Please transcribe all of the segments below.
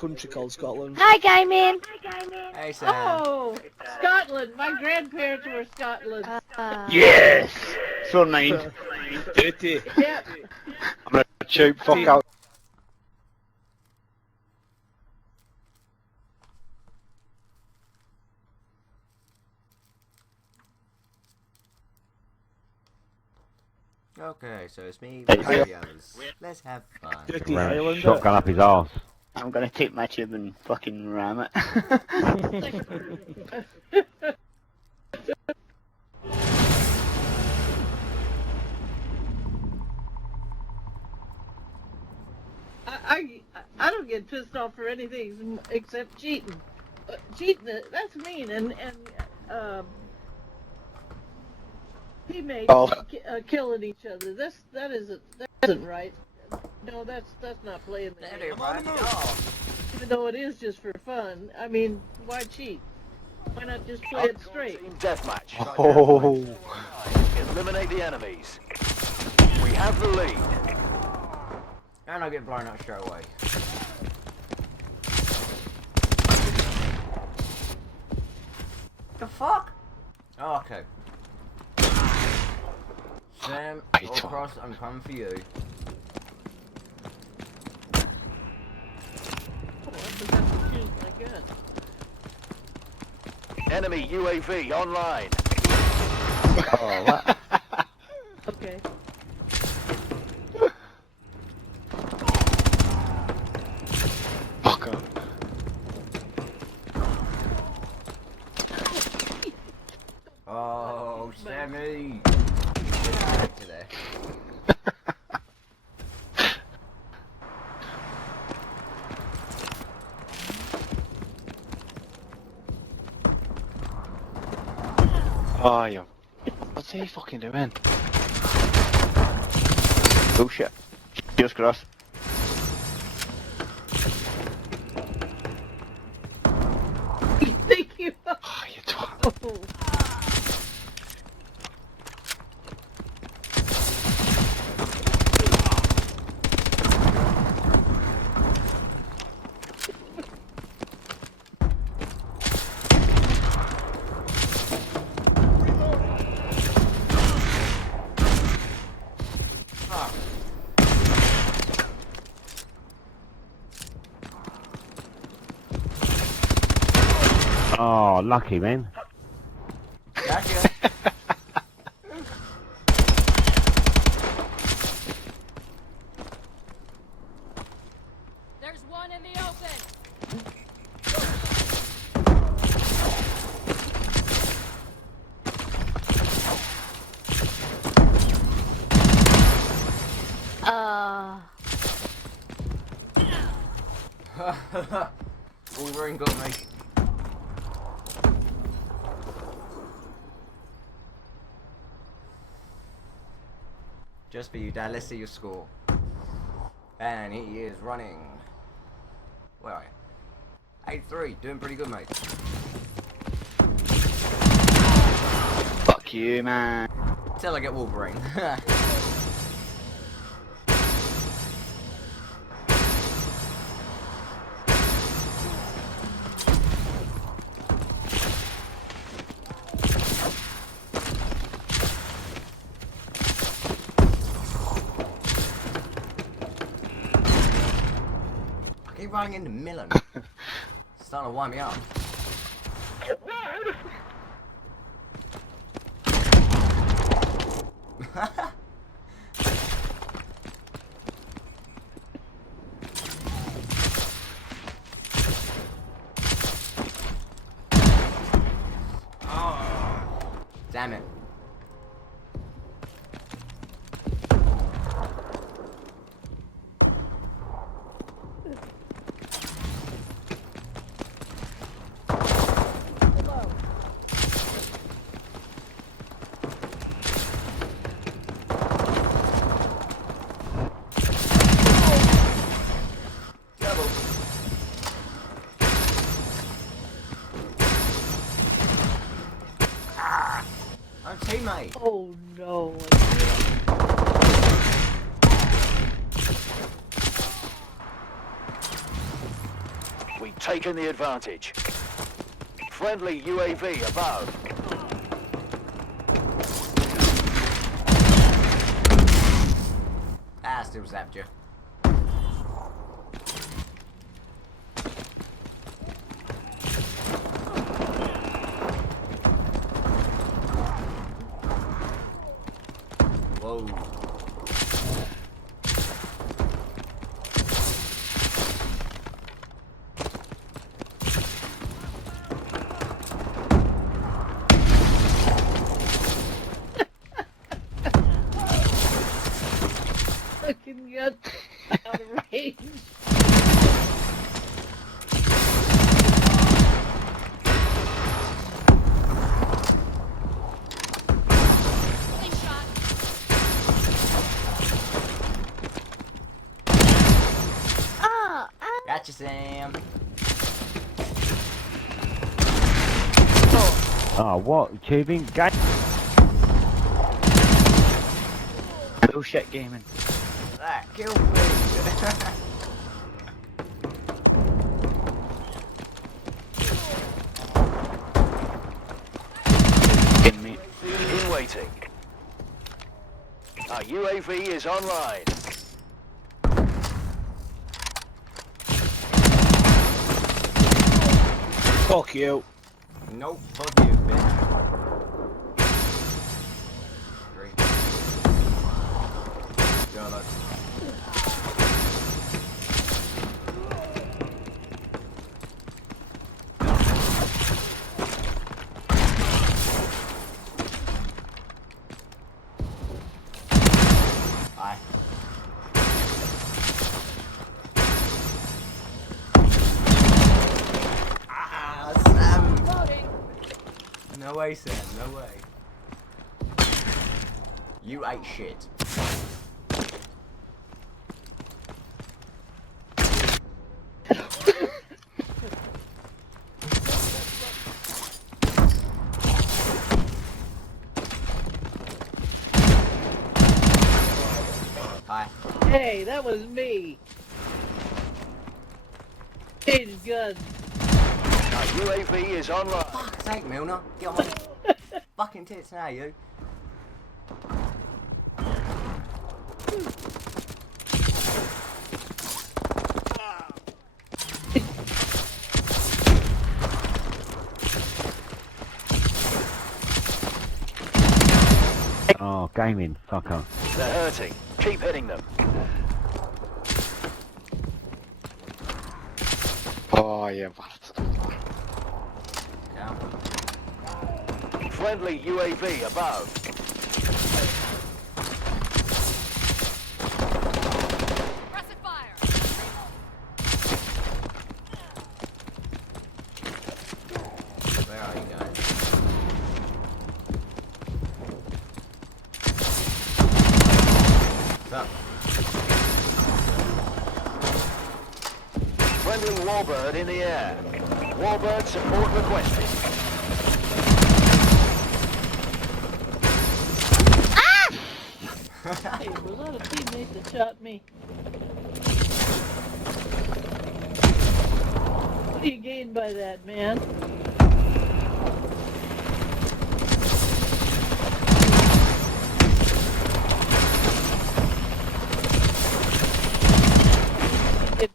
country called Scotland. Hi, Gaming. Hey, Sam. Oh, Scotland. My grandparents were Scotland. Yes! So mine. Dirty. Yep. I'm gonna choke fuck out. Okay, so it's me Hey, versus the others. Let's have fun. Dirty Right, Highlander. shotgun up his arse. I'm gonna take my tube and fucking ram it. I don't get pissed off for anything except cheating. Cheating, that's mean. And teammates killing each other. That isn't right. No, that's not playing the game. Even though it is just for fun. I mean, why cheat? Why not just play it straight? Team deathmatch. Oh. Eliminate the enemies. We have the lead. And I get blown up straight away. The fuck? Oh, okay. Sam, all across, I'm coming for you. Oh, I forgot to choose my gun. Enemy UAV online. Oh, what? Okay. Fuck up. Oh, Sammy! Get back to there. Oh, yeah. What's he fucking doing? Oh shit. Just cross. Thank you. Oh, you twat. Oh. Oh, lucky, man. Gotcha. There's one in the open. Wolverine got me. Just for you, Dad. Let's see your score. And he is running. Where are you? 8-3. Doing pretty good, mate. Fuck you, man. Till I get Wolverine. I keep running into Millen. It's starting to wind me up. Damn it. I'm teammate. Oh no. We've taken the advantage. Friendly UAV above. Ah, still zapped you. Whoa. Fucking got out of range. Fully shot. Gotcha, Sam. Oh, what? Tubing? Game? Bullshit gaming. That killed me. Kidding me. In waiting. Our UAV is online. Fuck you. Nope, fuck you, bitch. 3. YOLO. Bye. Ah, Sam! Loading. No way, Sam, no way. You ate shit. Hi. Hey, that was me. Change guns. Our UAV is online. Fuck's sake, Milner. Get on my fucking tits now, you. Oh, gaming. Fucker. They're hurting. Keep hitting them. Oh, yeah, bastard. Yeah. Friendly UAV above. Aggressive fire. Where are you guys? What's up? Friendly Warbird in the air. Warbird support requested. Hey, was that a teammate that shot me? What do you gain by that, man?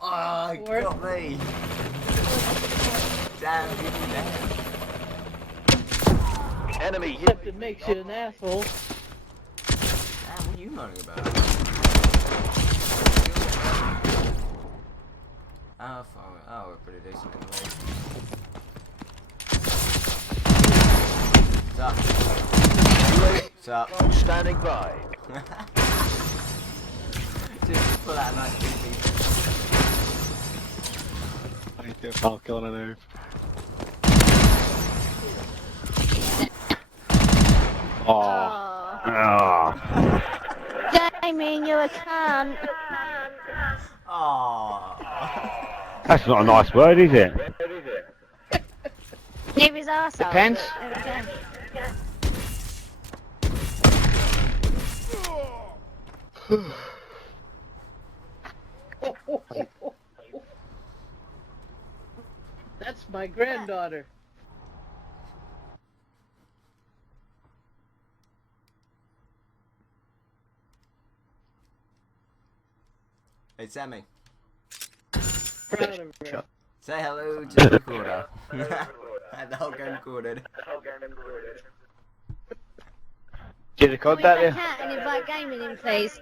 Oh, you Or- got me. Damn, you dead. Enemy Except it makes you an asshole. Damn, what are you moaning about? Oh, fuck. Oh, we're pretty decent in the way. What's up? What's up? standing by. Just pull out a nice big piece. I need to pal killing a noob. Oh, Oh. Jamie, you're a cunt. Aww. That's not a nice word, is it? Leave his arsehole. Depends. my granddaughter. Hey, Sammy. Proud of her. Say hello to the recorder. The whole game recorded. Do you record Call that me there? back out and invite gaming in, please.